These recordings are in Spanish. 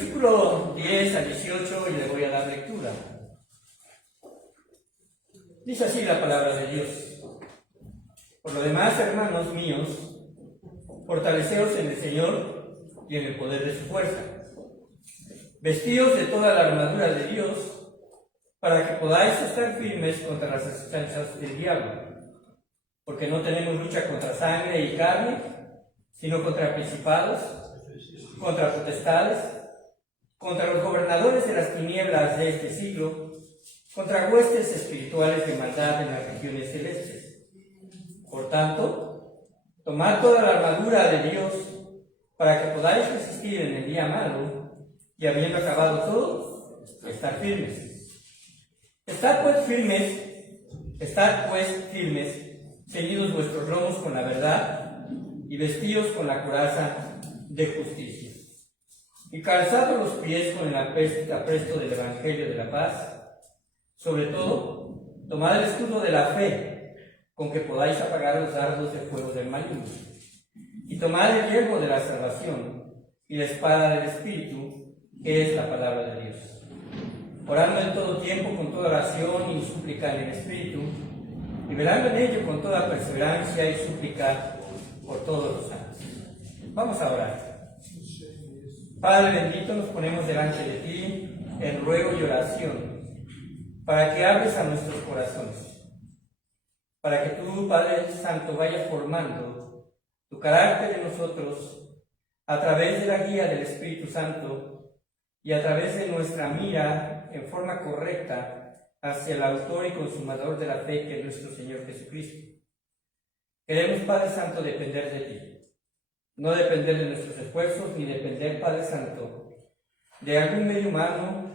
Versículo 10 al 18 y le voy a dar lectura. Dice así la palabra de Dios. Por lo demás, hermanos míos, fortaleceos en el Señor y en el poder de su fuerza. Vestíos de toda la armadura de Dios, para que podáis estar firmes contra las acechanzas del diablo. Porque no tenemos lucha contra sangre y carne, sino contra principados, contra potestades, contra los gobernadores de las tinieblas de este siglo, contra huestes espirituales de maldad en las regiones celestes. Por tanto, tomad toda la armadura de Dios, para que podáis resistir en el día malo, y habiendo acabado todo, estar firmes. Estad pues firmes, ceñidos vuestros lomos con la verdad, y vestidos con la coraza de justicia. Y calzados los pies con el apresto del Evangelio de la paz. Sobre todo, tomad el escudo de la fe, con que podáis apagar los dardos de fuego del maligno. Y tomad el yelmo de la salvación, y la espada del Espíritu, que es la palabra de Dios. Orando en todo tiempo con toda oración y súplica en el Espíritu, y velando en ello con toda perseverancia y súplica por todos los santos. Vamos a orar. Padre bendito, nos ponemos delante de ti en ruego y oración, para que hables a nuestros corazones, para que tú, Padre Santo, vayas formando tu carácter en nosotros a través de la guía del Espíritu Santo y a través de nuestra mira en forma correcta hacia el autor y consumador de la fe, que es nuestro Señor Jesucristo. Queremos, Padre Santo, depender de ti, no depender de nuestros esfuerzos, ni depender, Padre Santo, de algún medio humano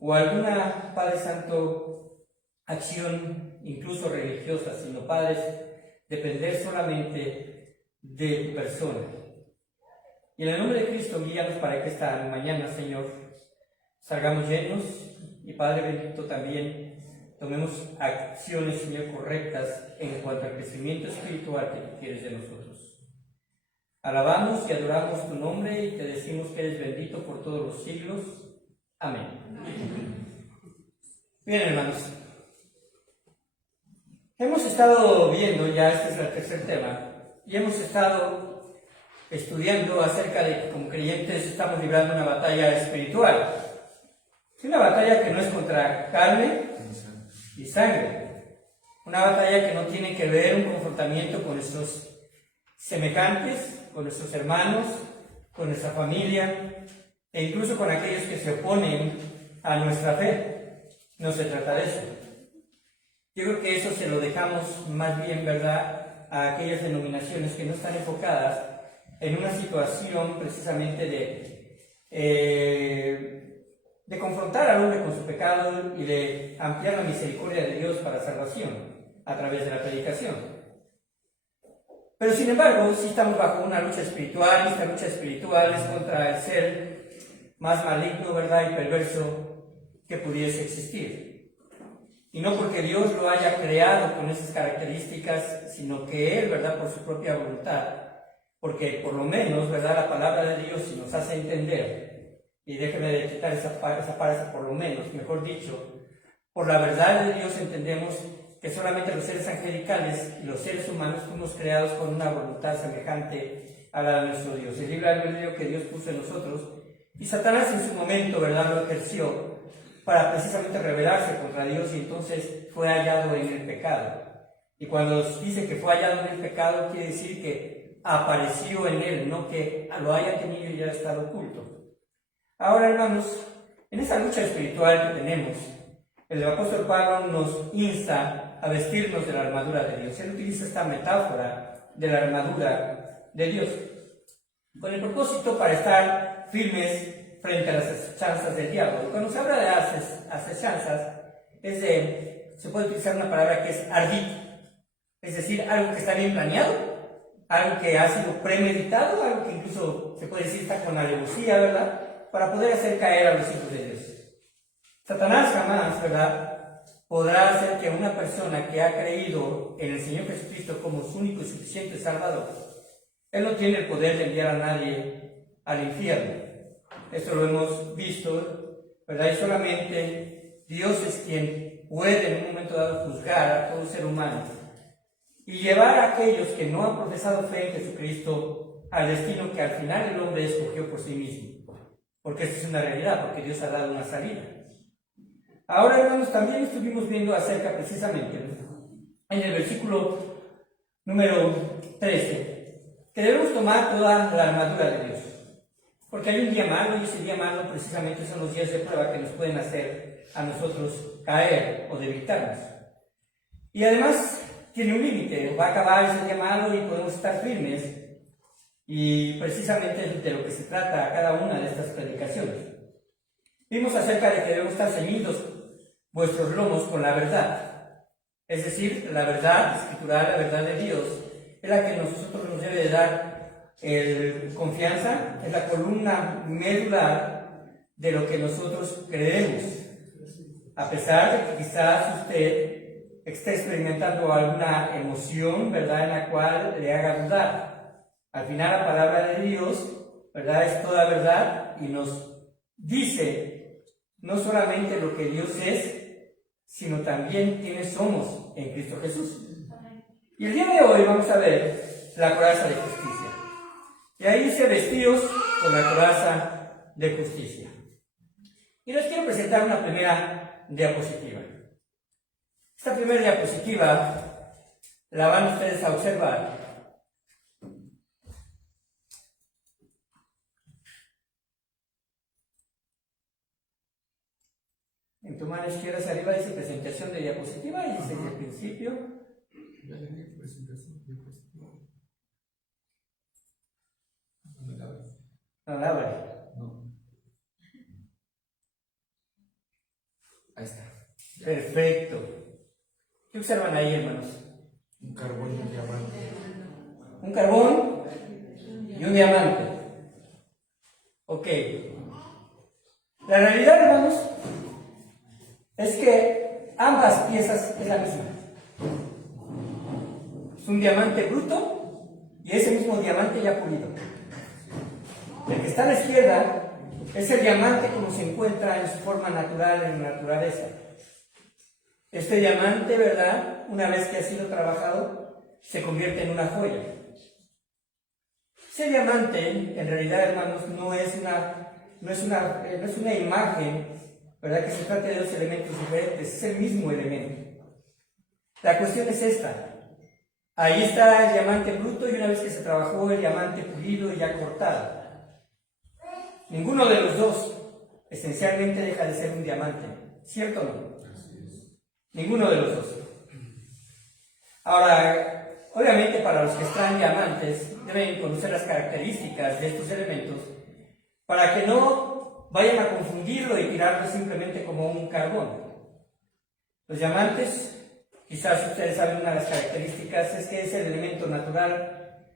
o alguna, Padre Santo, acción incluso religiosa, sino, Padre, depender solamente de tu persona. Y en el nombre de Cristo, guíanos para que esta mañana, Señor, salgamos llenos y, Padre bendito, también tomemos acciones, Señor, correctas en cuanto al crecimiento espiritual que tú quieres de nosotros. Alabamos y adoramos tu nombre y te decimos que eres bendito por todos los siglos. Amén. Bien, hermanos. Hemos estado viendo, ya este es el tercer tema, y hemos estado estudiando acerca de que como creyentes estamos librando una batalla espiritual. Es una batalla que no es contra carne y sangre. Una batalla que no tiene que ver un confrontamiento con nuestros semejantes, con nuestros hermanos, con nuestra familia, e incluso con aquellos que se oponen a nuestra fe. No se trata de eso. Yo creo que eso se lo dejamos más bien, ¿verdad?, a aquellas denominaciones que no están enfocadas en una situación precisamente de confrontar al hombre con su pecado y de ampliar la misericordia de Dios para salvación a través de la predicación. Pero sin embargo, sí estamos bajo una lucha espiritual, y esta lucha espiritual es contra el ser más maligno, ¿verdad?, y perverso que pudiese existir. Y no porque Dios lo haya creado con esas características, sino que Él, ¿verdad?, por su propia voluntad, porque por lo menos, ¿verdad?, la palabra de Dios si nos hace entender, y déjeme de quitar esa parte, por lo menos, mejor dicho, por la verdad de Dios entendemos que solamente los seres angelicales y los seres humanos fuimos creados con una voluntad semejante a la de nuestro Dios. El libre albedrío que Dios puso en nosotros, y Satanás en su momento, ¿verdad?, lo ejerció para precisamente rebelarse contra Dios, y entonces fue hallado en el pecado. Y cuando dice que fue hallado en el pecado, quiere decir que apareció en él, no que lo haya tenido y haya estado oculto. Ahora, hermanos, en esa lucha espiritual que tenemos, el apóstol Pablo nos insta a vestirnos de la armadura de Dios. Él utiliza esta metáfora de la armadura de Dios con el propósito para estar firmes frente a las acechanzas del diablo. Cuando se habla de acechanzas, se puede utilizar una palabra que es ardid, es decir, algo que está bien planeado, algo que ha sido premeditado, algo que incluso se puede decir está con alevosía, ¿verdad?, para poder hacer caer a los hijos de Dios. Satanás jamás, ¿verdad?, podrá hacer que una persona que ha creído en el Señor Jesucristo como su único y suficiente Salvador, Él no tiene el poder de enviar a nadie al infierno. Esto lo hemos visto, ¿verdad? Y solamente Dios es quien puede en un momento dado juzgar a todo ser humano y llevar a aquellos que no han profesado fe en Jesucristo al destino que al final el hombre escogió por sí mismo. Porque esto es una realidad, porque Dios ha dado una salida. Ahora, hermanos, también estuvimos viendo acerca precisamente, en el versículo número 13, que debemos tomar toda la armadura de Dios. Porque hay un día malo, y ese día malo precisamente son los días de prueba que nos pueden hacer a nosotros caer o debilitarnos. Y además tiene un límite, va a acabar ese día malo y podemos estar firmes. Y precisamente es de lo que se trata cada una de estas predicaciones. Vimos acerca de que debemos estar ceñidos vuestros lomos con la verdad. Es decir, la verdad escritural, la verdad de Dios, es la que a nosotros nos debe de dar confianza, es la columna medular de lo que nosotros creemos. A pesar de que quizás usted esté experimentando alguna emoción, ¿verdad?, en la cual le haga dudar. Al final la palabra de Dios, ¿verdad?, es toda verdad y nos dice no solamente lo que Dios es, sino también quiénes somos en Cristo Jesús. Y el día de hoy vamos a ver la coraza de justicia. Y ahí dice vestidos con la coraza de justicia. Y les quiero presentar una primera diapositiva. Esta primera diapositiva la van ustedes a observar. En tu mano izquierda hacia arriba dice presentación de diapositiva y dice el principio. No la abre. No. Ahí está. Perfecto. ¿Qué observan ahí, hermanos? Un carbón y un diamante. Un carbón y un diamante. Ok. La realidad, hermanos, es que ambas piezas es la misma. Es un diamante bruto y ese mismo diamante ya pulido. El que está a la izquierda es el diamante como se encuentra en su forma natural en la naturaleza. Este diamante, ¿verdad?, una vez que ha sido trabajado, se convierte en una joya. Ese diamante, en realidad, hermanos, no es una imagen, ¿verdad?, que se trate de dos elementos diferentes, es el mismo elemento. La cuestión es esta. Ahí está el diamante bruto y una vez que se trabajó el diamante pulido y ya cortado. Ninguno de los dos esencialmente deja de ser un diamante, ¿cierto o no? Ninguno de los dos. Ahora, obviamente para los que están diamantes deben conocer las características de estos elementos para que no vayan a confundirlo y tirarlo simplemente como un carbón. Los diamantes, quizás ustedes saben una de las características, es que es el elemento natural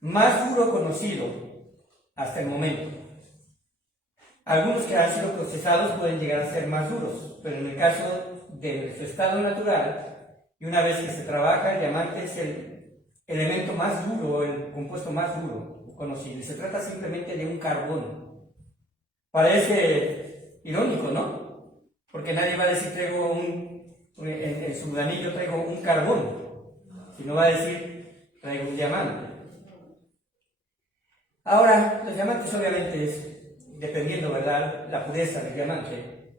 más duro conocido hasta el momento. Algunos que han sido procesados pueden llegar a ser más duros, pero en el caso de su estado natural, y una vez que se trabaja, el diamante es el elemento más duro, el compuesto más duro conocido, y se trata simplemente de un carbón. Parece irónico, ¿no? Porque nadie va a decir traigo en su anillo traigo un carbón, sino va a decir traigo un diamante. Ahora, los diamantes obviamente es dependiendo, ¿verdad?, la pureza del diamante,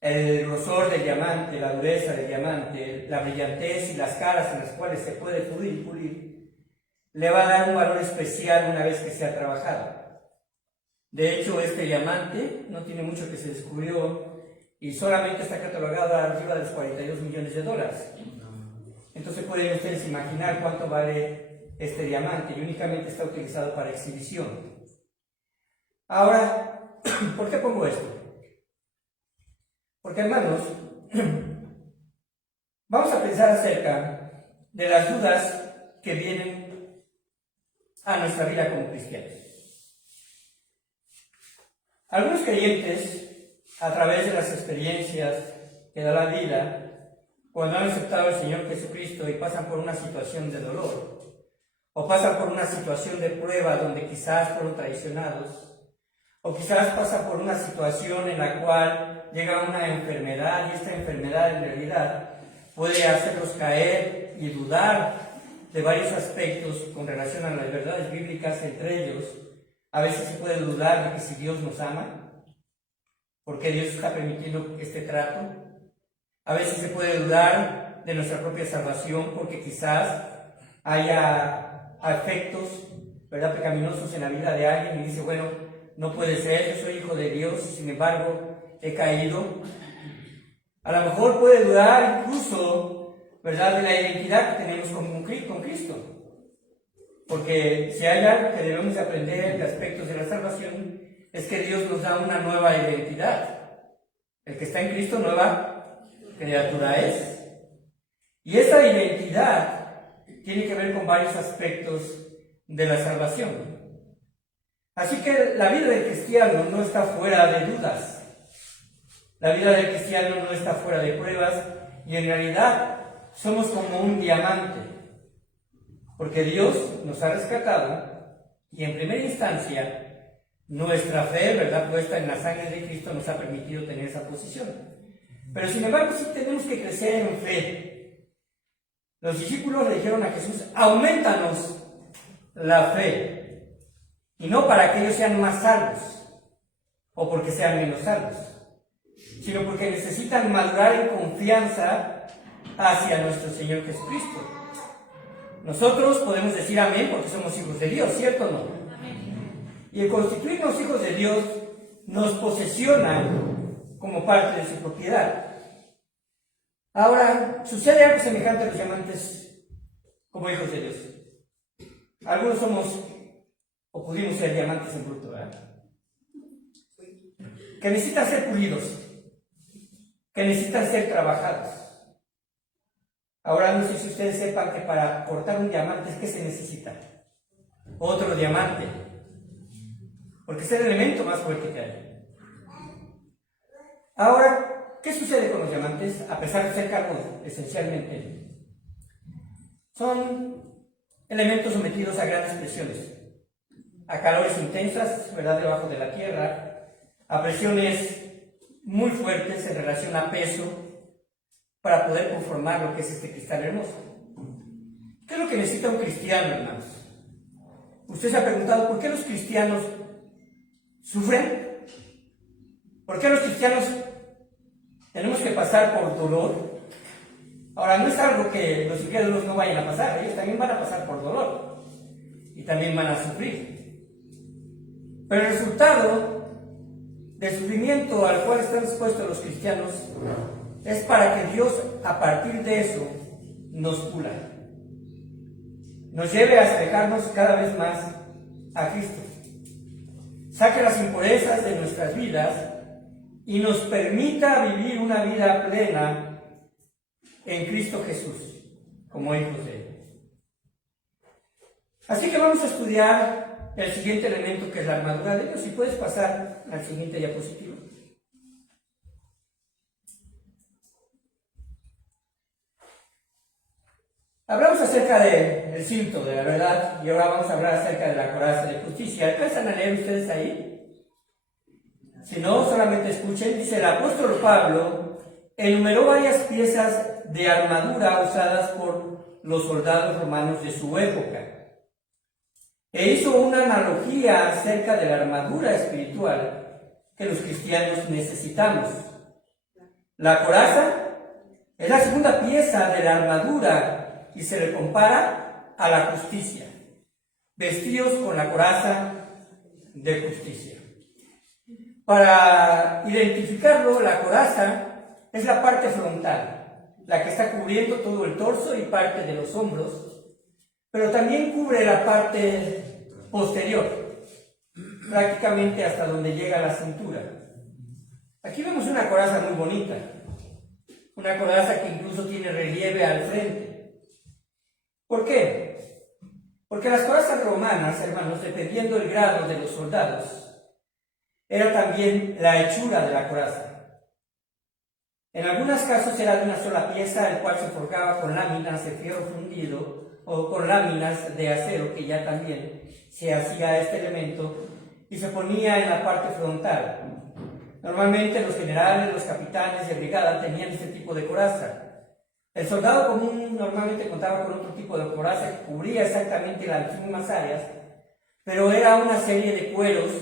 el grosor del diamante, la dureza del diamante, la brillantez y las caras en las cuales se puede pulir, le va a dar un valor especial una vez que se ha trabajado. De hecho, este diamante no tiene mucho que se descubrió y solamente está catalogado arriba de los $42 millones. Entonces pueden ustedes imaginar cuánto vale este diamante y únicamente está utilizado para exhibición. Ahora, ¿por qué pongo esto? Porque, hermanos, vamos a pensar acerca de las dudas que vienen a nuestra vida como cristianos. Algunos creyentes, a través de las experiencias que da la vida, cuando han aceptado al Señor Jesucristo y pasan por una situación de dolor, o pasan por una situación de prueba donde quizás fueron traicionados, O quizás pasa por una situación en la cual llega una enfermedad y esta enfermedad en realidad puede hacerlos caer y dudar de varios aspectos con relación a las verdades bíblicas. Entre ellos, a veces se puede dudar de que si Dios nos ama, ¿por qué Dios está permitiendo este trato? A veces se puede dudar de nuestra propia salvación porque quizás haya efectos, ¿verdad?, pecaminosos en la vida de alguien y dice, bueno, no puede ser, yo soy hijo de Dios y sin embargo he caído. A lo mejor puede dudar incluso, ¿verdad?, de la identidad que tenemos con Cristo. Porque si hay algo que debemos aprender de aspectos de la salvación, es que Dios nos da una nueva identidad. El que está en Cristo, nueva criatura es. Y esa identidad tiene que ver con varios aspectos de la salvación. Así que la vida del cristiano no está fuera de dudas. La vida del cristiano no está fuera de pruebas y en realidad somos como un diamante, porque Dios nos ha rescatado y en primera instancia nuestra fe, ¿verdad?, puesta en la sangre de Cristo nos ha permitido tener esa posición. Pero sin embargo sí tenemos que crecer en fe. Los discípulos le dijeron a Jesús, aumentanos la fe, y no para que ellos sean más salvos o porque sean menos salvos, sino porque necesitan madurar en confianza hacia nuestro Señor Jesucristo. Nosotros podemos decir amén porque somos hijos de Dios, ¿cierto o no? Amén. Y el constituirnos hijos de Dios nos posesiona como parte de su propiedad. Ahora, sucede algo semejante a los diamantes como hijos de Dios. Algunos somos o pudimos ser diamantes en bruto, ¿verdad?, que necesitan ser pulidos, que necesitan ser trabajados. Ahora no sé si ustedes sepan que para cortar un diamante es que se necesita otro diamante, porque es el elemento más fuerte que hay. Ahora, ¿qué sucede con los diamantes? A pesar de ser carbón, esencialmente, son elementos sometidos a grandes presiones, a calores intensas, ¿verdad?, debajo de la tierra, a presiones muy fuertes en relación a peso, para poder conformar lo que es este cristal hermoso. ¿Qué es lo que necesita un cristiano, hermanos? Usted se ha preguntado, ¿por qué los cristianos sufren? ¿Por qué los cristianos tenemos que pasar por dolor? Ahora, no es algo que los incrédulos no vayan a pasar, ellos también van a pasar por dolor y también van a sufrir. Pero el resultado del sufrimiento al cual están expuestos los cristianos es para que Dios, a partir de eso, nos pula, nos lleve a acercarnos cada vez más a Cristo, saque las impurezas de nuestras vidas y nos permita vivir una vida plena en Cristo Jesús, como hijos de Él. Así que vamos a estudiar el siguiente elemento, que es la armadura de Dios. Si puedes pasar al siguiente diapositivo. Hablamos acerca del cinto de la verdad y ahora vamos a hablar acerca de la coraza de justicia. ¿Alcanzan a leer ustedes ahí? Si no, solamente escuchen. Dice: el apóstol Pablo enumeró varias piezas de armadura usadas por los soldados romanos de su época e hizo una analogía acerca de la armadura espiritual que los cristianos necesitamos. La coraza es la segunda pieza de la armadura y se le compara a la justicia. Vestidos con la coraza de justicia. Para identificarlo, la coraza es la parte frontal, la que está cubriendo todo el torso y parte de los hombros, pero también cubre la parte posterior, prácticamente hasta donde llega la cintura. Aquí vemos una coraza muy bonita, una coraza que incluso tiene relieve al frente. ¿Por qué? Porque las corazas romanas, hermanos, dependiendo del grado de los soldados, era también la hechura de la coraza. En algunos casos era de una sola pieza, el cual se forjaba con láminas de fierro fundido o con láminas de acero, que ya también se hacía este elemento, y se ponía en la parte frontal. Normalmente los generales, los capitanes de brigada tenían este tipo de coraza. El soldado común normalmente contaba con otro tipo de coraza que cubría exactamente las mismas áreas, pero era una serie de cueros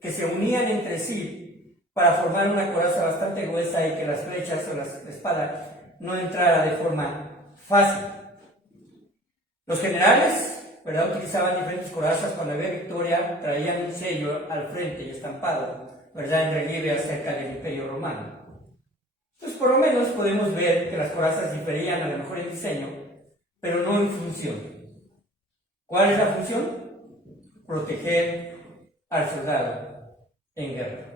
que se unían entre sí para formar una coraza bastante gruesa y que las flechas o la espada no entrara de forma fácil. Los generales, ¿verdad?, utilizaban diferentes corazas. Cuando había victoria traían un sello al frente y estampado, ¿verdad?, en relieve acerca del Imperio Romano. Entonces, por lo menos podemos ver que las corazas diferían a lo mejor en diseño, pero no en función. ¿Cuál es la función? Proteger al soldado en guerra.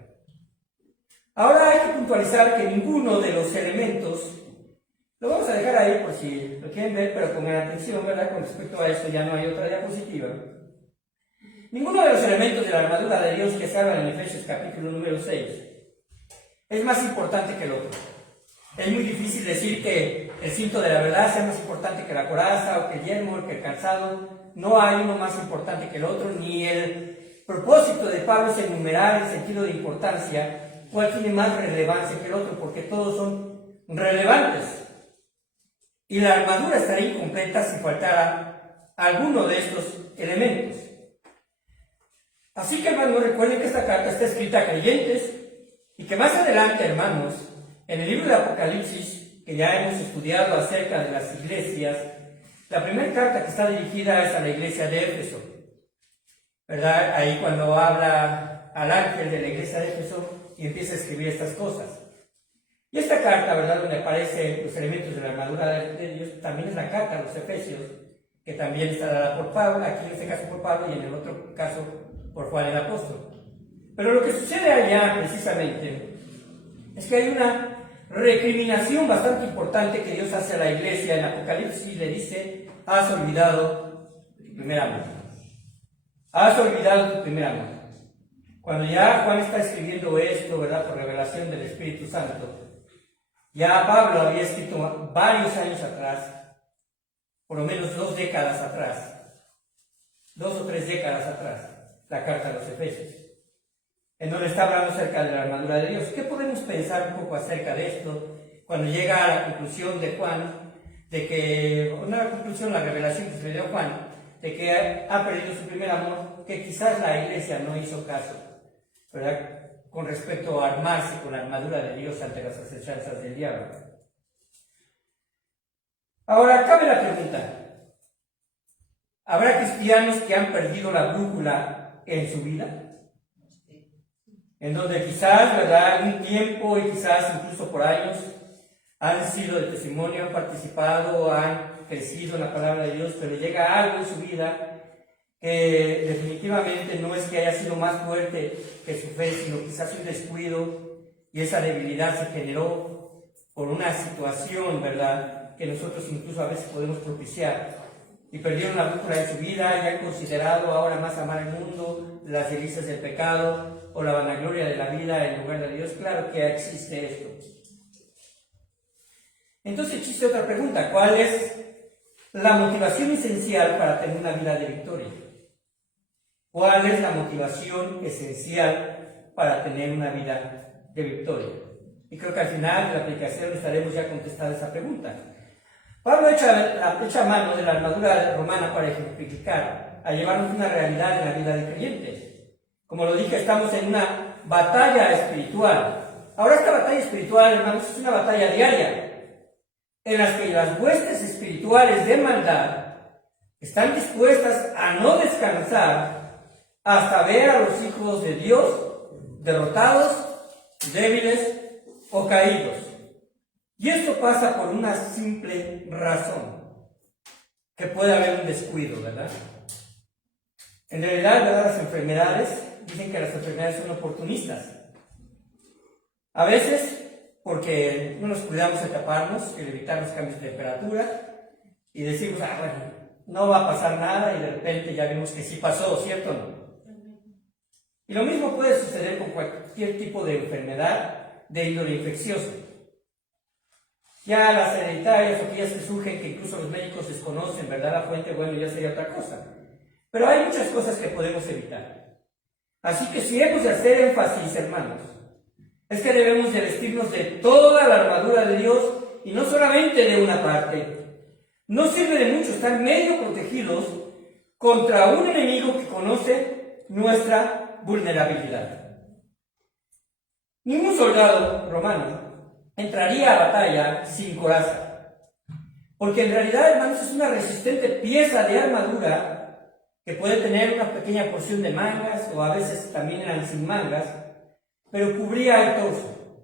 Ahora hay que puntualizar que ninguno de los elementos, lo vamos a dejar ahí por si lo quieren ver, pero con atención, ¿verdad? Con respecto a esto ya no hay otra diapositiva. Ninguno de los elementos de la armadura de Dios que se habla en Efesios capítulo número 6 es más importante que el otro. Es muy difícil decir que el cinto de la verdad sea más importante que la coraza, o que el yelmo, o que el calzado. No hay uno más importante que el otro, ni el propósito de Pablo es enumerar el sentido de importancia, cuál tiene más relevancia que el otro, porque todos son relevantes. Y la armadura estaría incompleta si faltara alguno de estos elementos. Así que, hermanos, recuerden que esta carta está escrita a creyentes y que más adelante, hermanos, en el libro de Apocalipsis, que ya hemos estudiado acerca de las iglesias, la primera carta que está dirigida es a la iglesia de Éfeso, ¿verdad? Ahí cuando habla al ángel de la iglesia de Éfeso y empieza a escribir estas cosas. Y esta carta, ¿verdad?, donde aparecen los elementos de la armadura de Dios, también es la carta a los Efesios, que también está dada por Pablo, aquí en este caso por Pablo y en el otro caso por Juan el apóstol. Pero lo que sucede allá precisamente es que hay una recriminación bastante importante que Dios hace a la iglesia en Apocalipsis y le dice: has olvidado tu primer amor. Has olvidado tu primer amor. Cuando ya Juan está escribiendo esto, ¿verdad?, por revelación del Espíritu Santo, ya Pablo había escrito varios años atrás, por lo menos 2 décadas atrás, 2 o 3 décadas atrás, la carta a los Efesios, en donde está hablando acerca de la armadura de Dios. ¿Qué podemos pensar un poco acerca de esto cuando llega a la conclusión de Juan, de que, no la conclusión, la revelación que se le dio a Juan, de que ha perdido su primer amor, que quizás la iglesia no hizo caso, ¿verdad?, con respecto a armarse con la armadura de Dios ante las acechanzas del diablo? Ahora, cabe la pregunta: ¿habrá cristianos que han perdido la brújula en su vida? En donde quizás, ¿verdad?, un tiempo y quizás incluso por años han sido de testimonio, han participado, han crecido en la palabra de Dios, pero llega algo en su vida que definitivamente no es que haya sido más fuerte que su fe, sino quizás un descuido, y esa debilidad se generó por una situación, ¿verdad?, que nosotros incluso a veces podemos propiciar, y perdieron la brújula en su vida y han considerado ahora más amar el mundo, las delicias del pecado o la vanagloria de la vida en lugar de Dios. Claro que existe esto. Entonces existe otra pregunta: ¿cuál es la motivación esencial para tener una vida de victoria? ¿Cuál es la motivación esencial para tener una vida de victoria? Y creo que al final de la aplicación estaremos ya contestando esa pregunta. Pablo echa mano de la armadura romana para ejemplificar, a llevarnos una realidad en la vida del creyente. Como lo dije, estamos en una batalla espiritual. Ahora, esta batalla espiritual, hermanos, es una batalla diaria, en la que las huestes espirituales de maldad están dispuestas a no descansar hasta ver a los hijos de Dios derrotados, débiles o caídos. Y esto pasa por una simple razón: que puede haber un descuido, ¿verdad? En realidad, ¿verdad?, las enfermedades, dicen que las enfermedades son oportunistas. A veces porque no nos cuidamos de taparnos, el evitar los cambios de temperatura, y decimos: bueno, no va a pasar nada, y de repente ya vemos que sí pasó, ¿cierto o no? Y lo mismo puede suceder con cualquier tipo de enfermedad de índole infecciosa. Ya las hereditarias o aquellas que surgen, que incluso los médicos desconocen, ¿verdad?, la fuente, bueno, ya sería otra cosa. Pero hay muchas cosas que podemos evitar. Así que si hemos de hacer énfasis, hermanos, es que debemos de vestirnos de toda la armadura de Dios y no solamente de una parte. No sirve de mucho estar medio protegidos contra un enemigo que conoce nuestra vulnerabilidad. Ningún soldado romano entraría a batalla sin coraza, porque en realidad, hermanos, es una resistente pieza de armadura que puede tener una pequeña porción de mangas, o a veces también eran sin mangas, pero cubría el torso.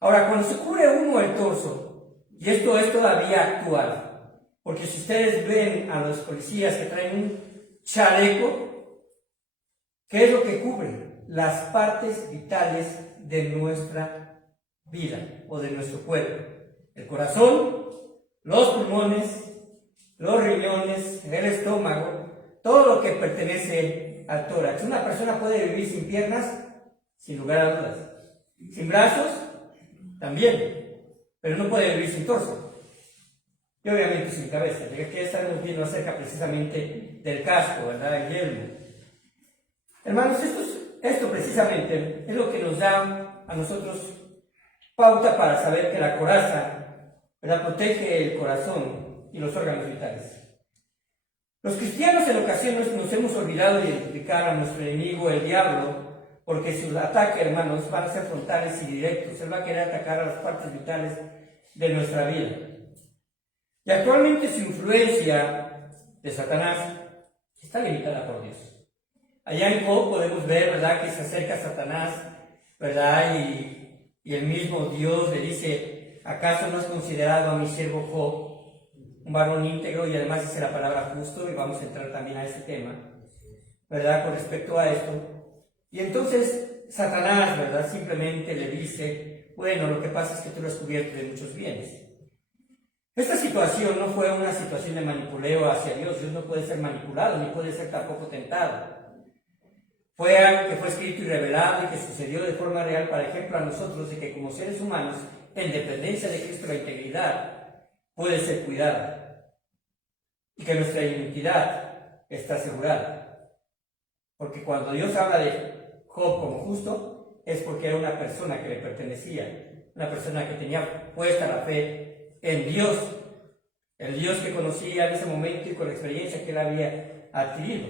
Ahora, cuando se cubre uno el torso, y esto es todavía actual, porque si ustedes ven a los policías que traen un chaleco, ¿qué es lo que cubre? Las partes vitales de nuestra vida o de nuestro cuerpo. El corazón, los pulmones, los riñones, el estómago, todo lo que pertenece al tórax. Una persona puede vivir sin piernas, sin lugar a dudas. Sin brazos, también, pero no puede vivir sin torso. Y obviamente sin cabeza, ya que estamos viendo acerca precisamente del casco, ¿verdad? El yelmo. Hermanos, esto precisamente es lo que nos da a nosotros pauta para saber que la coraza, ¿verdad?, protege el corazón y los órganos vitales. Los cristianos en ocasiones nos hemos olvidado de identificar a nuestro enemigo, el diablo, porque sus ataques, hermanos, van a ser frontales y directos. Él va a querer atacar a las partes vitales de nuestra vida. Y actualmente su influencia de Satanás está limitada por Dios. Allá en Job podemos ver, ¿verdad?, que se acerca a Satanás, ¿verdad?, y el mismo Dios le dice: ¿acaso no has considerado a mi siervo Job, un varón íntegro? Y además dice la palabra justo, y vamos a entrar también a este tema, ¿verdad?, con respecto a esto. Y entonces Satanás, ¿verdad?, simplemente le dice: bueno, lo que pasa es que tú lo has cubierto de muchos bienes. Esta situación no fue una situación de manipuleo hacia Dios. Dios no puede ser manipulado, ni puede ser tampoco tentado. Fue algo que fue escrito y revelado y que sucedió de forma real, por ejemplo, a nosotros, de que como seres humanos, en dependencia de Cristo, la integridad puede ser cuidada y que nuestra identidad está asegurada. Porque cuando Dios habla de Job como justo, es porque era una persona que le pertenecía, una persona que tenía puesta la fe en Dios, el Dios que conocía en ese momento y con la experiencia que él había adquirido.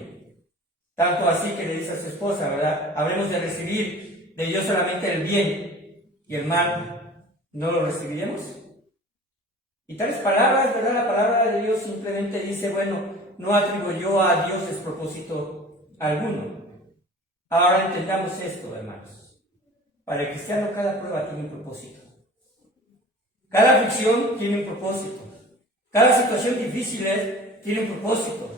Tanto así que le dice a su esposa, ¿verdad?, habremos de recibir de Dios solamente el bien, y el mal no lo recibiremos. Y tales palabras, ¿verdad?, la palabra de Dios simplemente dice: bueno, no atribuyó a Dios despropósito alguno. Ahora entendamos esto, hermanos. Para el cristiano cada prueba tiene un propósito. Cada aflicción tiene un propósito. Cada situación difícil tiene un propósito.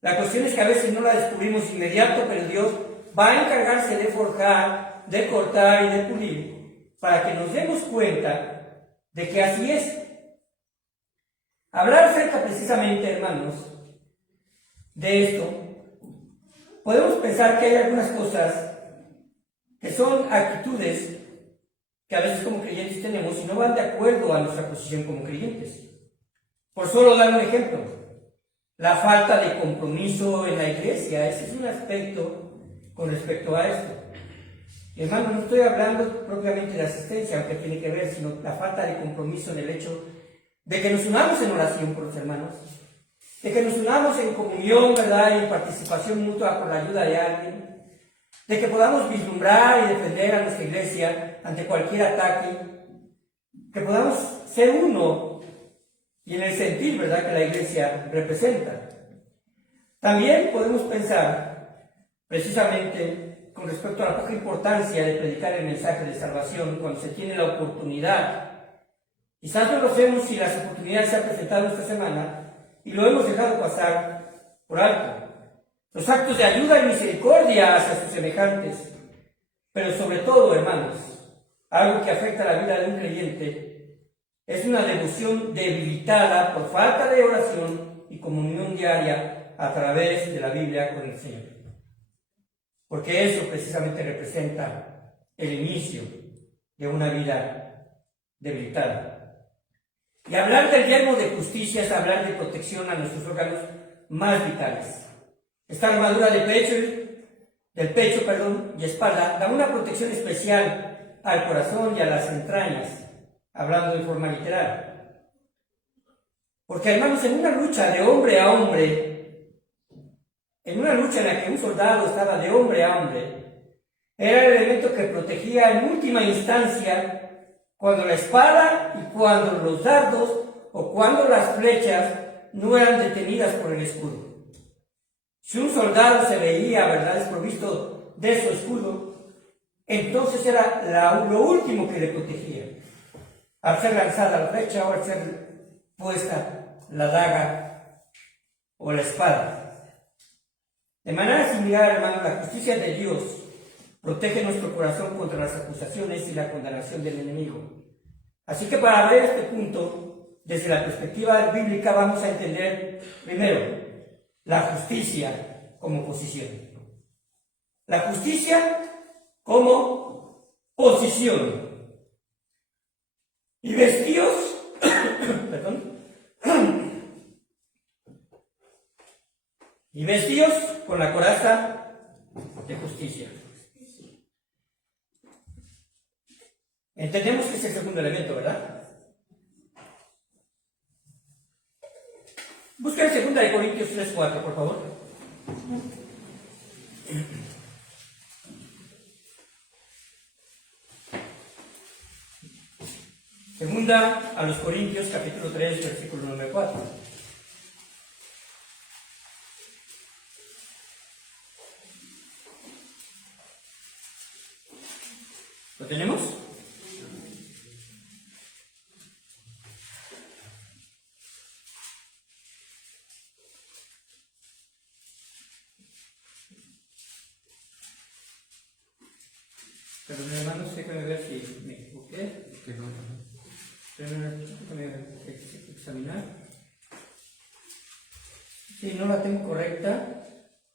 La cuestión es que a veces no la descubrimos inmediato, pero Dios va a encargarse de forjar, de cortar y de pulir para que nos demos cuenta de que así es. Hablar acerca precisamente, hermanos, de esto, podemos pensar que hay algunas cosas que son actitudes que a veces como creyentes tenemos y no van de acuerdo a nuestra posición como creyentes. Por solo dar un ejemplo, la falta de compromiso en la iglesia, ese es un aspecto con respecto a esto. Y hermano, no estoy hablando propiamente de asistencia, aunque tiene que ver, sino la falta de compromiso en el hecho de que nos unamos en oración por los hermanos, de que nos unamos en comunión, ¿verdad?, y en participación mutua por la ayuda de alguien, de que podamos vislumbrar y defender a nuestra iglesia ante cualquier ataque, que podamos ser uno y en el sentir, ¿verdad?, que la iglesia representa. También podemos pensar precisamente con respecto a la poca importancia de predicar el mensaje de salvación cuando se tiene la oportunidad. Quizás no lo sabemos si las oportunidades se han presentado esta semana y lo hemos dejado pasar por alto. Los actos de ayuda y misericordia hacia sus semejantes, pero sobre todo, hermanos, algo que afecta a la vida de un creyente es una devoción debilitada por falta de oración y comunión diaria a través de la Biblia con el Señor. Porque eso precisamente representa el inicio de una vida debilitada. Y hablar del yelmo de justicia es hablar de protección a nuestros órganos más vitales. Esta armadura de pecho del pecho, perdón, y espalda, da una protección especial al corazón y a las entrañas, hablando de forma literal. Porque, hermanos, en una lucha de hombre a hombre, en una lucha en la que un soldado estaba de hombre a hombre, era el elemento que protegía en última instancia cuando la espada y cuando los dardos o cuando las flechas no eran detenidas por el escudo. Si un soldado se veía, ¿verdad?, desprovisto de su escudo, entonces era lo último que le protegía. Al ser lanzada la flecha o al ser puesta la daga o la espada. De manera similar, hermano, la justicia de Dios protege nuestro corazón contra las acusaciones y la condenación del enemigo. Así que para ver este punto, desde la perspectiva bíblica, vamos a entender primero la justicia como posición. La justicia como posición. Y vestíos, perdón, y vestíos con la coraza de justicia. Entendemos que es el segundo elemento, ¿verdad? Busca en 2 Corintios 3:4, por favor. Segunda a los Corintios, capítulo 3, versículo número 4. ¿Lo tenemos? Pero hermanos, déjame ver si me equivoqué. Déjame examinar. Si no la tengo correcta,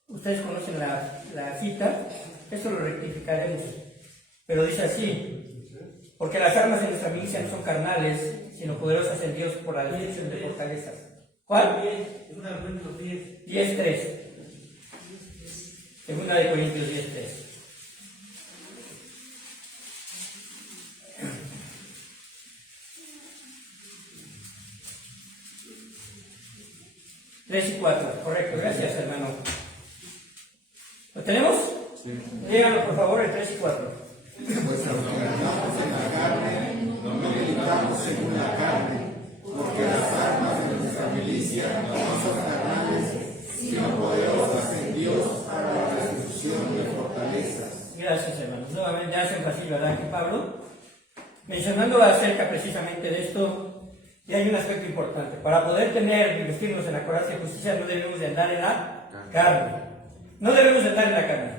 ustedes conocen la cita, esto lo rectificaremos. Pero dice así: porque las armas de nuestra milicia no son carnales, sino poderosas en Dios por la destrucción de fortalezas. ¿Cuál? 10:3. Segunda de Corintios 10:3. Tres y 4, correcto, gracias hermano. ¿Lo tenemos? Sí. Léanlo por favor, el 3 y 4. Pues aunque andamos en la carne, no militamos según la carne, porque las armas de nuestra milicia no son carnales, sino poderosas en Dios para la destrucción de fortalezas. Gracias hermanos. Nuevamente hace énfasis, ¿verdad?, aquí Pablo, mencionando acerca precisamente de esto. Y hay un aspecto importante: para poder tener y vestirnos en la coraza de justicia no debemos de andar en la carne. No debemos de andar en la carne.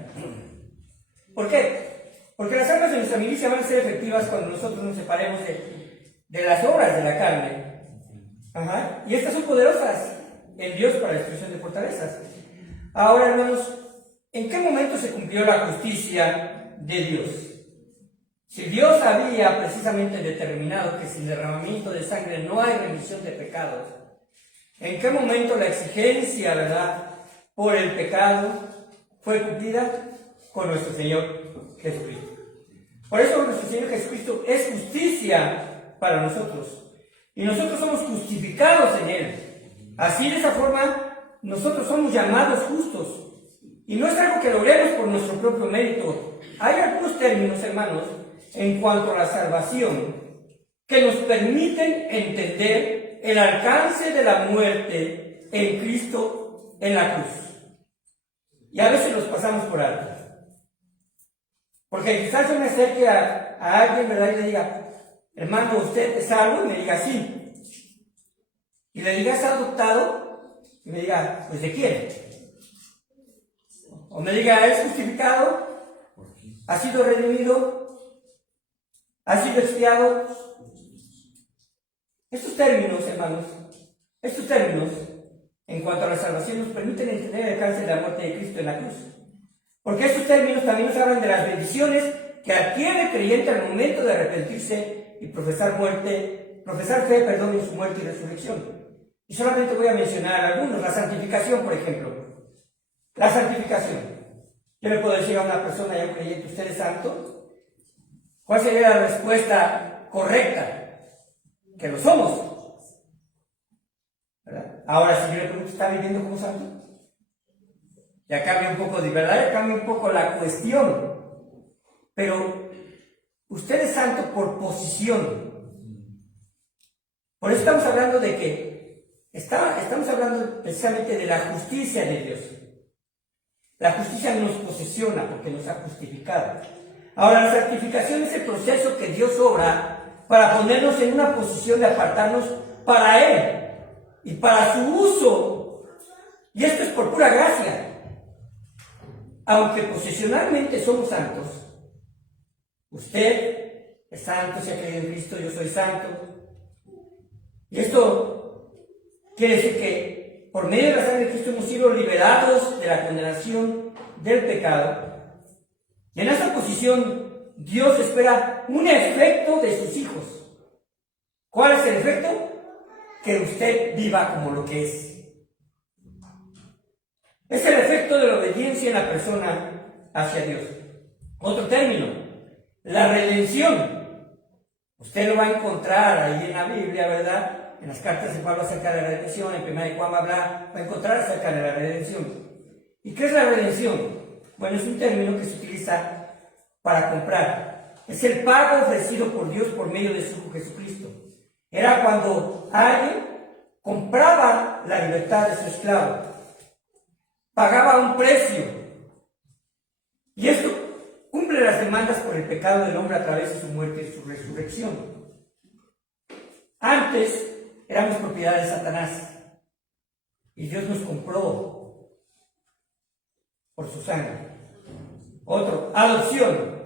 ¿Por qué? Porque las armas de nuestra milicia van a ser efectivas cuando nosotros nos separemos de las obras de la carne. Ajá. Y estas son poderosas en Dios para la destrucción de fortalezas. Ahora, hermanos, ¿en qué momento se cumplió la justicia de Dios? Si Dios había precisamente determinado que sin derramamiento de sangre no hay remisión de pecados, ¿en qué momento la exigencia, verdad, por el pecado fue cumplida? Con nuestro Señor Jesucristo. Por eso nuestro Señor Jesucristo es justicia para nosotros. Y nosotros somos justificados en Él. Así, de esa forma, nosotros somos llamados justos. Y no es algo que logremos por nuestro propio mérito. Hay algunos términos, hermanos, en cuanto a la salvación, que nos permiten entender el alcance de la muerte en Cristo en la cruz. Y a veces los pasamos por alto. Porque quizás yo me acerque a alguien, ¿verdad?, y le diga: hermano, ¿usted es salvo? Y me diga: sí. Y le diga: ¿es adoptado? Y me diga: pues ¿de quién? O me diga: ¿es justificado? ¿Ha sido redimido? ¿Ha sido expiado? Estos términos, hermanos, en cuanto a la salvación, nos permiten entender el alcance de la muerte de Cristo en la cruz. Porque estos términos también nos hablan de las bendiciones que adquiere el creyente al momento de arrepentirse y profesar fe, en su muerte y resurrección. Y solamente voy a mencionar algunos. La santificación, por ejemplo. La santificación. Yo le puedo decir a una persona, ya un creyente, ¿usted es santo? ¿Cuál sería la respuesta correcta? Que lo somos. ¿Verdad? Ahora, si yo le pregunto, ¿está viviendo como santo? Ya cambia un poco de verdad, ya cambia un poco la cuestión. Pero usted es santo por posición. Por eso estamos hablando de que estamos hablando precisamente de la justicia de Dios. La justicia nos posesiona porque nos ha justificado. Ahora, la santificación es el proceso que Dios obra para ponernos en una posición de apartarnos para Él y para su uso. Y esto es por pura gracia. Aunque posesionalmente somos santos, usted es santo, se ha creído en Cristo, yo soy santo. Y esto quiere decir que por medio de la sangre de Cristo hemos sido liberados de la condenación del pecado. Y en esta posición Dios espera un efecto de sus hijos. ¿Cuál es el efecto? Que usted viva como lo que es. Es el efecto de la obediencia en la persona hacia Dios. Otro término, la redención. Usted lo va a encontrar ahí en la Biblia, ¿verdad? En las cartas de Pablo acerca de la redención, en 1 Juan va a encontrar acerca de la redención. ¿Y qué es la redención? Bueno, es un término que se utiliza para comprar. Es el pago ofrecido por Dios por medio de su Hijo Jesucristo. Era cuando alguien compraba la libertad de su esclavo. Pagaba un precio. Y esto cumple las demandas por el pecado del hombre a través de su muerte y su resurrección. Antes éramos propiedad de Satanás y Dios nos compró por su sangre. Otro, adopción.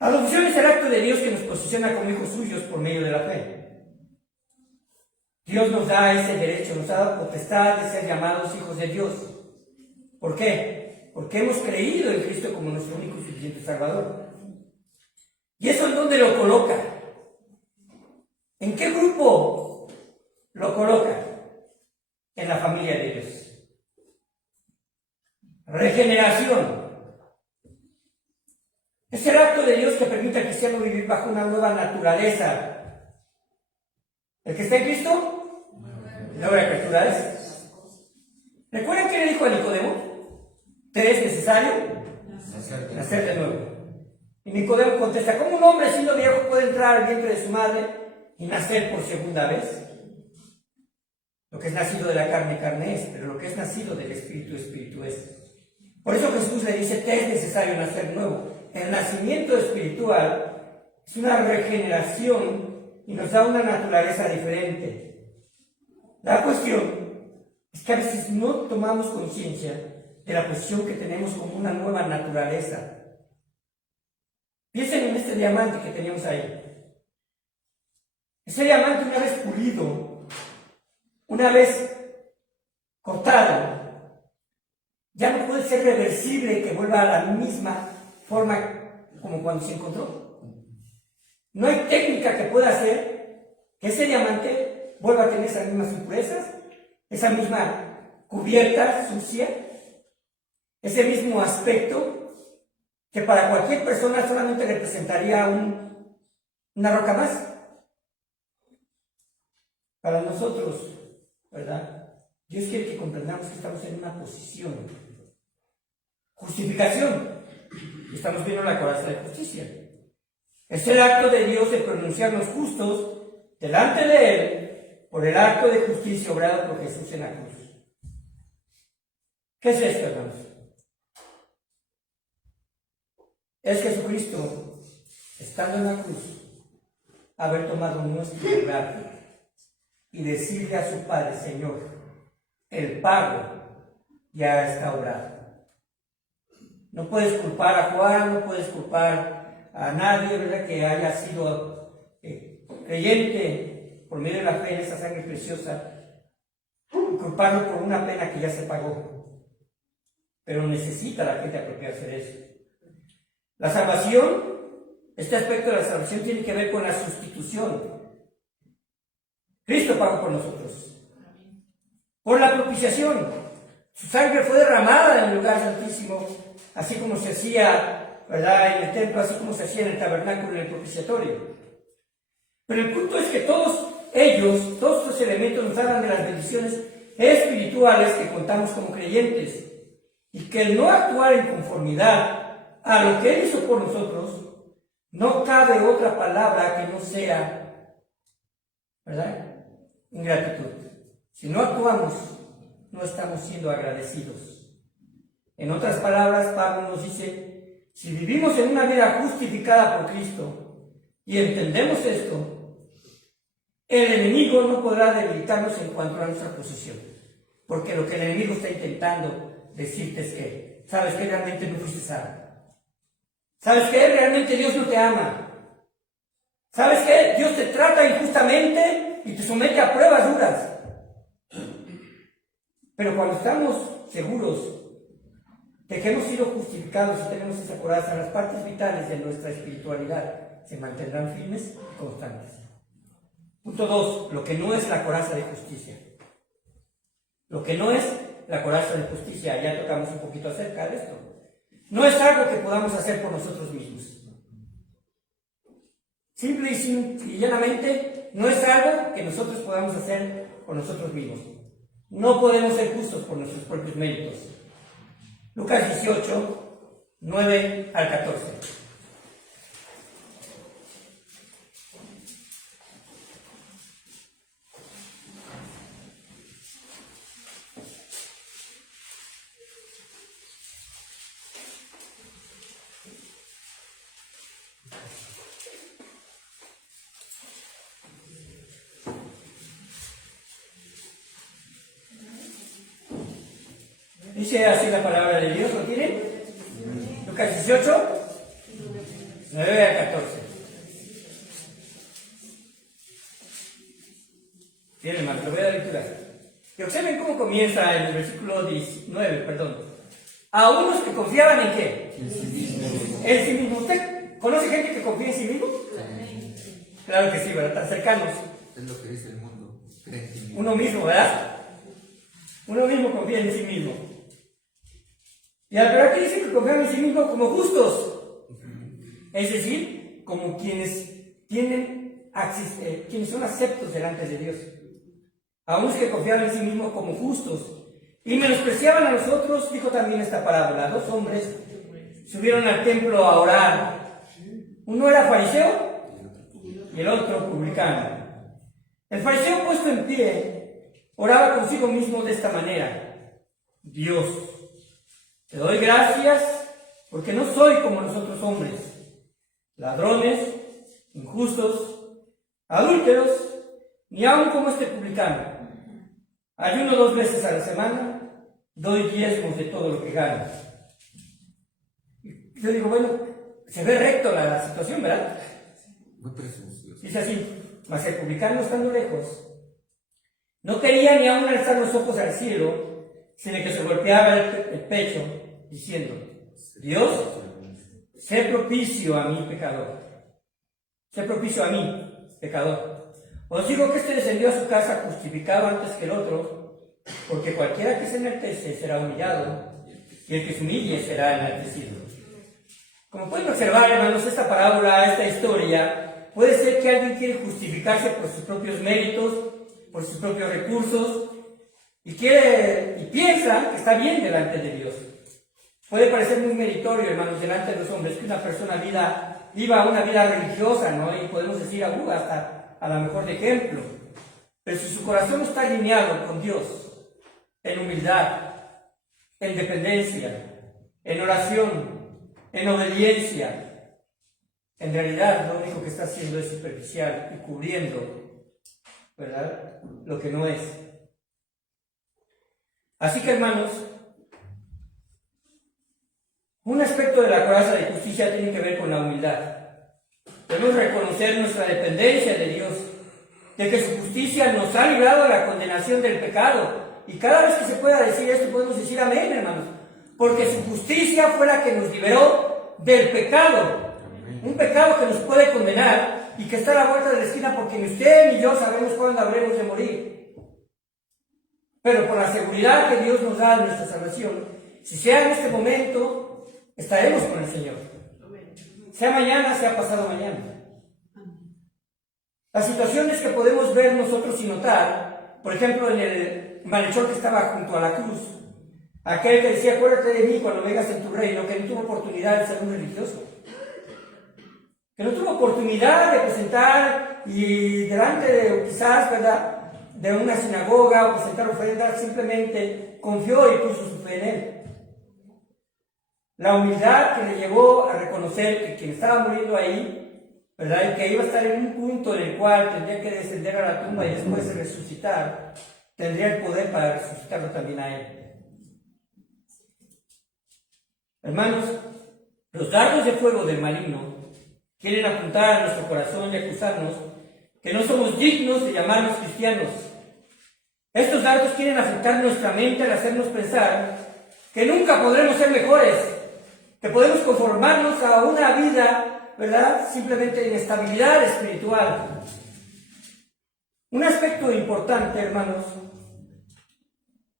Adopción es el acto de Dios que nos posiciona como hijos suyos por medio de la fe. Dios nos da ese derecho, nos da la potestad de ser llamados hijos de Dios. ¿Por qué? Porque hemos creído en Cristo como nuestro único y suficiente Salvador. ¿Y eso en dónde lo coloca? ¿En qué grupo lo coloca? En la familia de Dios. Regeneración. Es el acto de Dios que permite al cristiano vivir bajo una nueva naturaleza. ¿El que está en Cristo? Nueva criatura es. ¿Recuerdan qué le dijo a Nicodemo? ¿Te es necesario? Nacer de nuevo. Y Nicodemo contesta, ¿cómo un hombre siendo viejo puede entrar al vientre de su madre y nacer por segunda vez? Lo que es nacido de la carne, carne es, pero lo que es nacido del Espíritu, Espíritu es. Por eso Jesús le dice, te es necesario nacer nuevo. El nacimiento espiritual es una regeneración y nos da una naturaleza diferente. La cuestión es que a veces no tomamos conciencia de la posición que tenemos como una nueva naturaleza. Piensen en este diamante que teníamos ahí. Ese diamante, una vez pulido, una vez cortado, ya no puede ser reversible que vuelva a la misma forma como cuando se encontró. No hay técnica que pueda hacer que ese diamante vuelva a tener esas mismas impurezas, esa misma cubierta sucia, ese mismo aspecto que para cualquier persona solamente representaría una roca más. Para nosotros, ¿verdad? Dios quiere que comprendamos que estamos en una posición. Justificación. Estamos viendo la coraza de justicia. Es el acto de Dios de pronunciarnos justos delante de Él por el acto de justicia obrado por Jesús en la cruz. ¿Qué es esto, hermanos? Es Jesucristo, estando en la cruz, haber tomado nuestro lugar y decirle a su Padre, Señor, el pago ya está obrado. No puedes culpar a Juan, no puedes culpar a nadie, ¿verdad?, que haya sido creyente por medio de la fe en esa sangre preciosa, y culparlo por una pena que ya se pagó. Pero necesita la gente apropiarse de eso. La salvación, este aspecto de la salvación tiene que ver con la sustitución. Cristo pagó por nosotros. Por la propiciación. Su sangre fue derramada en el lugar santísimo, así como se hacía, ¿verdad?, en el templo, así como se hacía en el tabernáculo, en el propiciatorio. Pero el punto es que todos ellos, todos estos elementos nos hablan de las bendiciones espirituales que contamos como creyentes, y que el no actuar en conformidad a lo que Él hizo por nosotros, no cabe otra palabra que no sea, ¿verdad?, ingratitud. Si no actuamos, no estamos siendo agradecidos. En otras palabras, Pablo nos dice, si vivimos en una vida justificada por Cristo y entendemos esto, el enemigo no podrá debilitarnos en cuanto a nuestra posesión, porque lo que el enemigo está intentando decirte es que, ¿sabes qué? Realmente no fuiste salvo. ¿Sabes qué? Realmente Dios no te ama. ¿Sabes qué? Dios te trata injustamente y te somete a pruebas duras. Pero cuando estamos seguros de que hemos sido justificados y tenemos esa coraza, las partes vitales de nuestra espiritualidad se mantendrán firmes y constantes. Punto 2. Lo que no es la coraza de justicia. Lo que no es la coraza de justicia, ya tocamos un poquito acerca de esto. No es algo que podamos hacer por nosotros mismos. Simple y llanamente, no es algo que nosotros podamos hacer por nosotros mismos. No podemos ser justos por nuestros propios méritos. Lucas 18, 9 al 14. Dice así la palabra de Dios, ¿lo tienen? Lucas 18, 9 a 14. Tienen, hermano, lo voy a dar lectura. Y observen cómo comienza en el versículo 19, perdón. A unos que confiaban en qué? En sí mismo. En sí mismo. ¿Usted conoce gente que confía en sí mismo? Claro que sí, ¿verdad? Tan cercanos. Es lo que dice el mundo. Cree en sí mismo. Uno mismo, ¿verdad? Uno mismo confía en sí mismo. Pero aquí dice que confían en sí mismo como justos. Es decir, como quienes quienes son aceptos delante de Dios. A unos que confiaban en sí mismos como justos y menospreciaban a los otros, dijo también esta parábola. 2 hombres subieron al templo a orar. Uno era fariseo y el otro publicano. El fariseo, puesto en pie, oraba consigo mismo de esta manera: Dios, te doy gracias porque no soy como los otros hombres, ladrones, injustos, adúlteros, ni aun como este publicano. Ayuno 2 veces a la semana, doy diezmos de todo lo que gano. Yo digo, bueno, se ve recto la situación, ¿verdad? Muy presuncioso. Dice así: mas el publicano, estando lejos, no quería ni aun alzar los ojos al cielo, sino que se golpeaba el pecho, diciendo: Dios, sé propicio a mí, pecador. Sé propicio a mí, pecador. Os digo que este descendió a su casa justificado antes que el otro, porque cualquiera que se enaltece será humillado, y el que se humille será enaltecido. Como pueden observar, hermanos, esta parábola, esta historia, puede ser que alguien quiere justificarse por sus propios méritos, por sus propios recursos, y piensa que está bien delante de Dios. Puede parecer muy meritorio, hermanos, delante de los hombres, que una persona viva una vida religiosa, ¿no? Y podemos decir hasta a lo mejor de ejemplo. Pero si su corazón está alineado con Dios, en humildad, en dependencia, en oración, en obediencia, en realidad lo único que está haciendo es superficial y cubriendo, ¿verdad?, lo que no es. Así que, hermanos, un aspecto de la coraza de justicia tiene que ver con la humildad. Debemos reconocer nuestra dependencia de Dios, de que su justicia nos ha librado de la condenación del pecado. Y cada vez que se pueda decir esto, podemos decir amén, hermanos, porque su justicia fue la que nos liberó del pecado. Un pecado que nos puede condenar y que está a la vuelta de la esquina, porque ni usted ni yo sabemos cuándo habremos de morir. Pero por la seguridad que Dios nos da de nuestra salvación, si sea en este momento, estaremos con el Señor. Sea mañana, sea pasado mañana. Las situaciones que podemos ver nosotros y notar, por ejemplo, en el malhechor que estaba junto a la cruz, aquel que decía, acuérdate de mí cuando vengas en tu reino, que no tuvo oportunidad de ser un religioso, que no tuvo oportunidad de presentar y delante de, quizás, ¿verdad?, de una sinagoga o presentar ofrendas, simplemente confió y puso su fe en él. La humildad que le llevó a reconocer que quien estaba muriendo ahí, ¿verdad?, y que iba a estar en un punto en el cual tendría que descender a la tumba y después de resucitar, tendría el poder para resucitarlo también a él. Hermanos, los dardos de fuego del maligno quieren apuntar a nuestro corazón y acusarnos que no somos dignos de llamarnos cristianos. Estos dardos quieren afectar nuestra mente al hacernos pensar que nunca podremos ser mejores, que podemos conformarnos a una vida, ¿verdad?, simplemente de inestabilidad espiritual. Un aspecto importante, hermanos,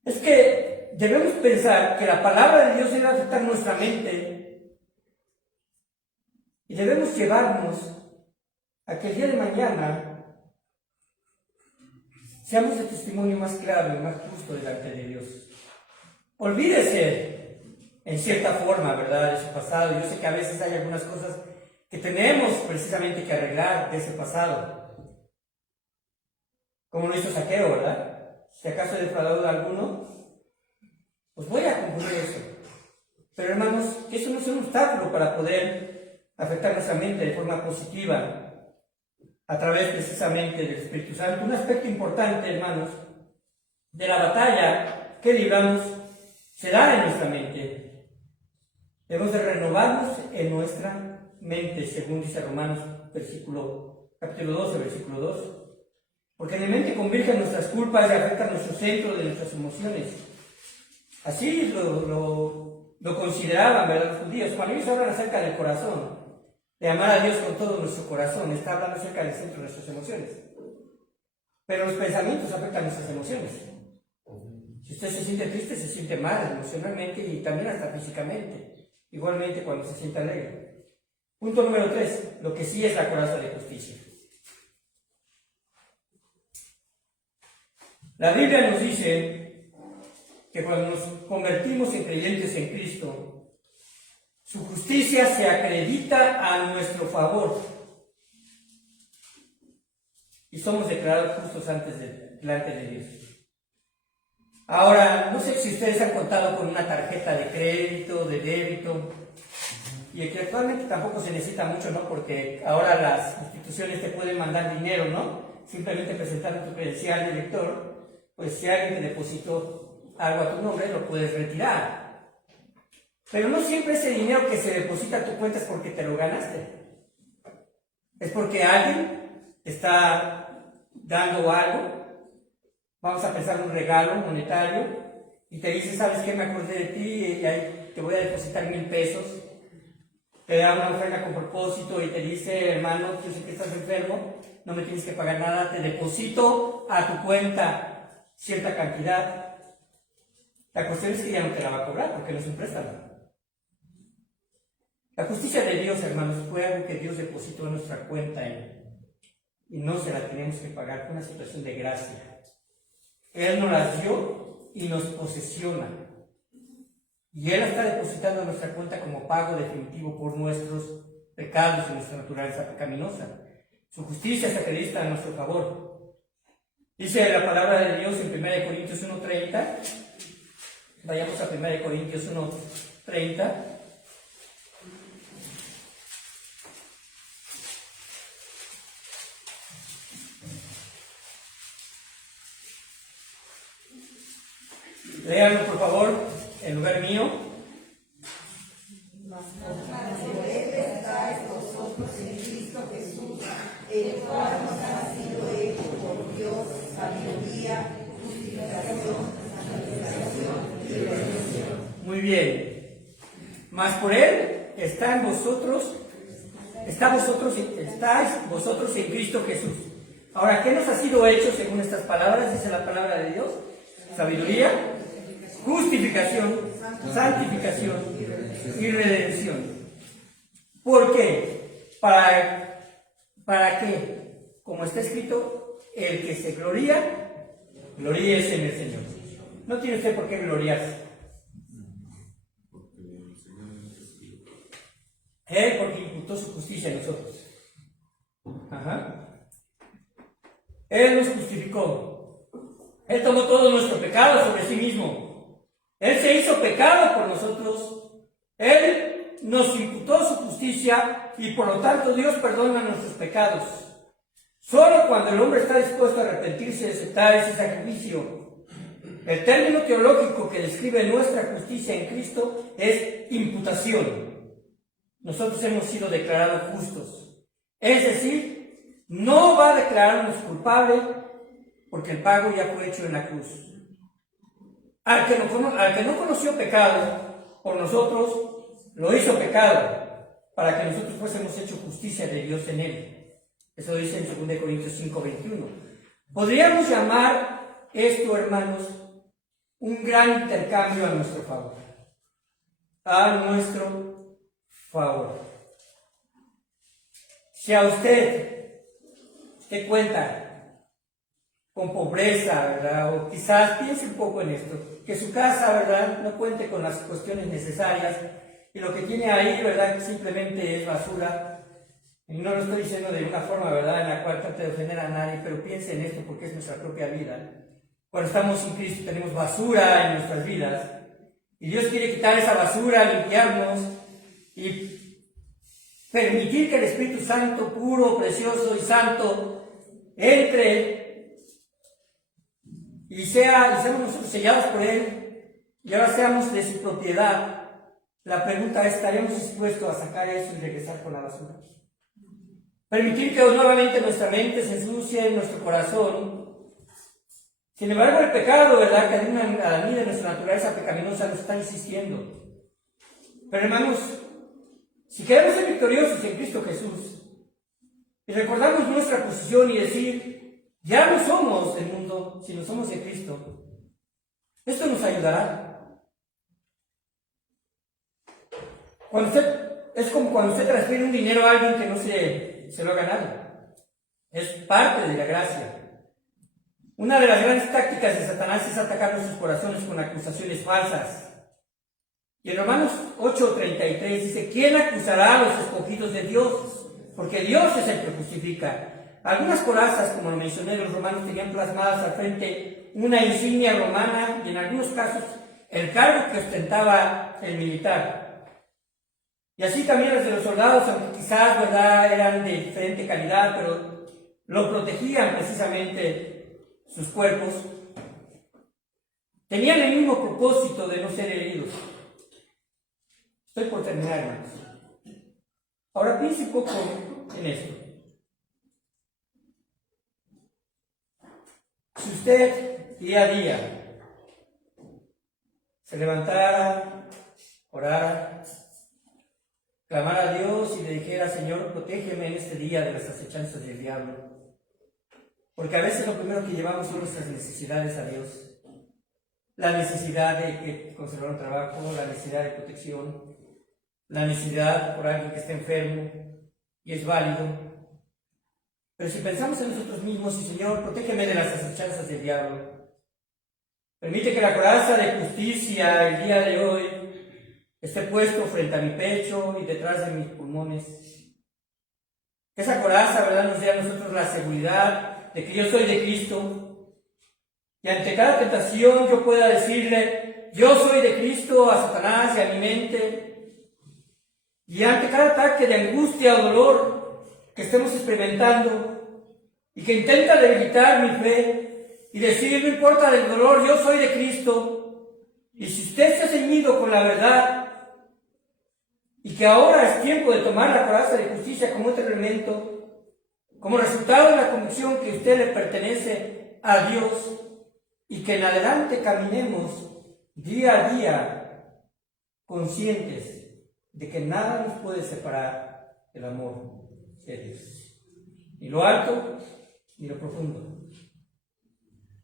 es que debemos pensar que la palabra de Dios debe afectar nuestra mente y debemos llevarnos a que el día de mañana seamos el testimonio más claro y más justo delante de Dios. Olvídese, en cierta forma, ¿verdad?, de su pasado. Yo sé que a veces hay algunas cosas que tenemos precisamente que arreglar de ese pasado. Como lo hizo Zaqueo, ¿verdad? Si acaso he defraudado a alguno, pues voy a concluir eso. Pero hermanos, eso no es un obstáculo para poder afectar nuestra mente de forma positiva a través precisamente del Espíritu Santo. Un aspecto importante, hermanos, de la batalla que libramos se da en nuestra mente. Debemos de renovarnos en nuestra mente, según dice Romanos capítulo 12, versículo 2. Porque en la mente convirgen nuestras culpas y afectan nuestro centro de nuestras emociones. Así lo consideraban, ¿verdad?, los judíos. Cuando ellos hablan acerca del corazón, de amar a Dios con todo nuestro corazón, está hablando acerca del centro de nuestras emociones. Pero los pensamientos afectan nuestras emociones. Si usted se siente triste, se siente mal emocionalmente y también hasta físicamente. Igualmente cuando se siente alegre. Punto número 3. Lo que sí es la coraza de justicia. La Biblia nos dice que cuando nos convertimos en creyentes en Cristo, su justicia se acredita a nuestro favor y somos declarados justos delante de Dios. Ahora, no sé si ustedes han contado con una tarjeta de crédito, de débito, y que actualmente tampoco se necesita mucho, ¿no? Porque ahora las instituciones te pueden mandar dinero, ¿no? Simplemente presentando tu credencial de lector, pues si alguien te depositó algo a tu nombre, lo puedes retirar. Pero no siempre ese dinero que se deposita a tu cuenta es porque te lo ganaste. Es porque alguien está dando algo, vamos a pensar un regalo monetario, y te dice, ¿sabes qué? Me acordé de ti y ahí te voy a depositar 1,000 pesos. Te da una ofrenda con propósito y te dice, hermano, yo sé que estás enfermo, no me tienes que pagar nada, te deposito a tu cuenta cierta cantidad. La cuestión es que ya no te la va a cobrar porque no es un préstamo. La justicia de Dios, hermanos, fue algo que Dios depositó en nuestra cuenta y no se la tenemos que pagar. Fue una situación de gracia. Él nos las dio y nos posesiona. Y Él está depositando en nuestra cuenta como pago definitivo por nuestros pecados y nuestra naturaleza pecaminosa. Su justicia se acredita a nuestro favor. Dice la palabra de Dios en 1 Corintios 1:30. Vayamos a 1 Corintios 1:30. Léanlo, por favor, en lugar mío. Estáis vosotros en Cristo Jesús, el cual nos ha sido hecho por Dios sabiduría, justificación, santificación y redención. Muy bien. Mas por Él estáis vosotros en Cristo Jesús. Ahora, ¿qué nos ha sido hecho según estas palabras? Dice la palabra de Dios. sabiduría, justificación, santificación y redención. ¿Por qué? ¿Para qué? Como está escrito, el que se gloríese en el Señor. No tiene usted por qué gloriarse. Él porque imputó su justicia a nosotros. Ajá. Él nos justificó. Él tomó todo nuestro pecado sobre sí mismo. Él se hizo pecado por nosotros. Él nos imputó su justicia y por lo tanto Dios perdona nuestros pecados. Solo cuando el hombre está dispuesto a arrepentirse y aceptar ese sacrificio. El término teológico que describe nuestra justicia en Cristo es imputación. Nosotros hemos sido declarados justos. Es decir, no va a declararnos culpables porque el pago ya fue hecho en la cruz. Al que no conoció pecado, por nosotros lo hizo pecado, para que nosotros fuésemos hecho justicia de Dios en él. Eso dice en 2 Corintios 5:21. Podríamos llamar esto, hermanos, un gran intercambio a nuestro favor. A nuestro favor. Si a usted cuenta con pobreza, ¿verdad? O quizás piense un poco en esto, que su casa, ¿verdad?, no cuente con las cuestiones necesarias y lo que tiene ahí, ¿verdad?, simplemente es basura. Y no lo estoy diciendo de una forma, ¿verdad?, en la cual trate de ofender a nadie, pero piense en esto porque es nuestra propia vida. Cuando estamos sin Cristo tenemos basura en nuestras vidas y Dios quiere quitar esa basura, limpiarnos y permitir que el Espíritu Santo, puro, precioso y santo, entre y seamos nosotros sellados por Él y ahora seamos de su propiedad. La pregunta es, ¿estaremos dispuestos a sacar eso y regresar con la basura? Permitir que nuevamente nuestra mente se ensucie, nuestro corazón. Sin embargo, el pecado, ¿verdad?, que anida en nuestra naturaleza pecaminosa nos está insistiendo. Pero hermanos, si queremos ser victoriosos en Cristo Jesús y recordamos nuestra posición y decir, ya no somos del mundo, sino somos de Cristo, esto nos ayudará. Es como cuando usted transfiere un dinero a alguien que no se lo ha ganado. Es parte de la gracia. Una de las grandes tácticas de Satanás es atacar nuestros corazones con acusaciones falsas. Y en Romanos 8:33 dice, ¿quién acusará a los escogidos de Dios? Porque Dios es el que justifica. Algunas corazas, como lo mencioné, los romanos tenían plasmadas al frente una insignia romana y en algunos casos el cargo que ostentaba el militar. Y así también las de los soldados, aunque quizás, ¿verdad?, eran de diferente calidad, pero lo protegían precisamente sus cuerpos. Tenían el mismo propósito de no ser heridos. Estoy por terminar, hermanos. Ahora piense un poco en esto. Si usted día a día se levantara, orara, clamara a Dios y le dijera, Señor, protégeme en este día de las acechanzas del diablo. Porque a veces lo primero que llevamos son nuestras necesidades a Dios. La necesidad de conservar un trabajo, la necesidad de protección, la necesidad por alguien que esté enfermo, y es válido. Pero si pensamos en nosotros mismos, y Señor, protégeme de las acechanzas del diablo. Permite que la coraza de justicia el día de hoy esté puesto frente a mi pecho y detrás de mis pulmones. Que esa coraza, ¿verdad?, nos dé a nosotros la seguridad de que yo soy de Cristo. Y ante cada tentación yo pueda decirle, yo soy de Cristo, a Satanás y a mi mente. Y ante cada ataque de angustia o dolor que estemos experimentando y que intenta debilitar mi fe y decir, no importa del dolor, yo soy de Cristo. Y si usted se ha ceñido con la verdad y que ahora es tiempo de tomar la coraza de justicia como otro elemento, como resultado de la convicción que usted le pertenece a Dios y que en adelante caminemos día a día conscientes de que nada nos puede separar del amor de Dios. Ni lo alto, ni lo profundo.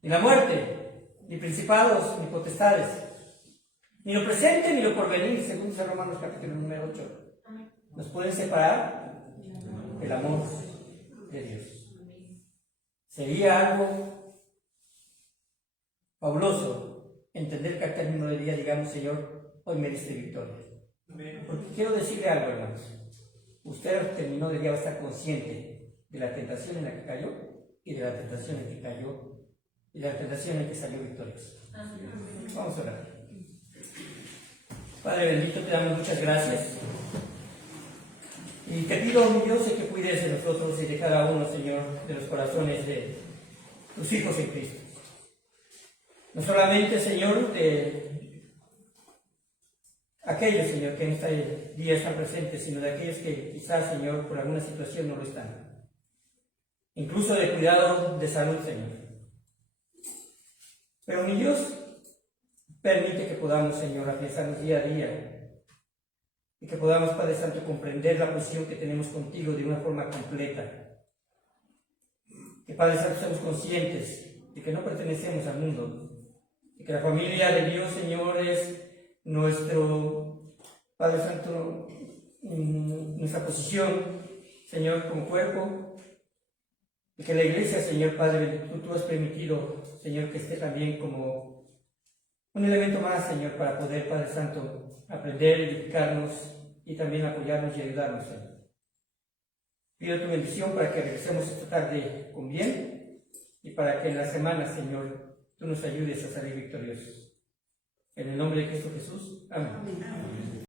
Ni la muerte, ni principados, ni potestades, ni lo presente, ni lo porvenir, según San Romanos capítulo número 8, nos pueden separar del amor de Dios. Sería algo fabuloso entender que al término del día digamos, Señor, hoy me diste victoria. Porque quiero decirle algo, hermanos. Usted al terminó del día va a estar consciente de la tentación en la que cayó y de la tentación en que cayó y de la tentación en que salió victorioso. Vamos a orar. Padre bendito, te damos muchas gracias. Y te pido, mi Dios, que cuides de nosotros y de cada uno, Señor, de los corazones de tus hijos en Cristo. No solamente, Señor, de aquellos, Señor, que en este día están presentes, sino de aquellos que quizás, Señor, por alguna situación no lo están. Incluso de cuidado de salud, Señor. Pero, mi Dios, permite que podamos, Señor, afianzarnos día a día y que podamos, Padre Santo, comprender la posición que tenemos contigo de una forma completa. Que, Padre Santo, seamos conscientes de que no pertenecemos al mundo, y que la familia de Dios, Señor, es nuestro, Padre Santo, nuestra posición, Señor, como cuerpo, y que la iglesia, Señor Padre, tú has permitido, Señor, que esté también como un elemento más, Señor, para poder, Padre Santo, aprender, edificarnos y también apoyarnos y ayudarnos, Señor. Pido tu bendición para que regresemos esta tarde con bien y para que en la semana, Señor, tú nos ayudes a salir victoriosos. En el nombre de Cristo Jesús. Amén.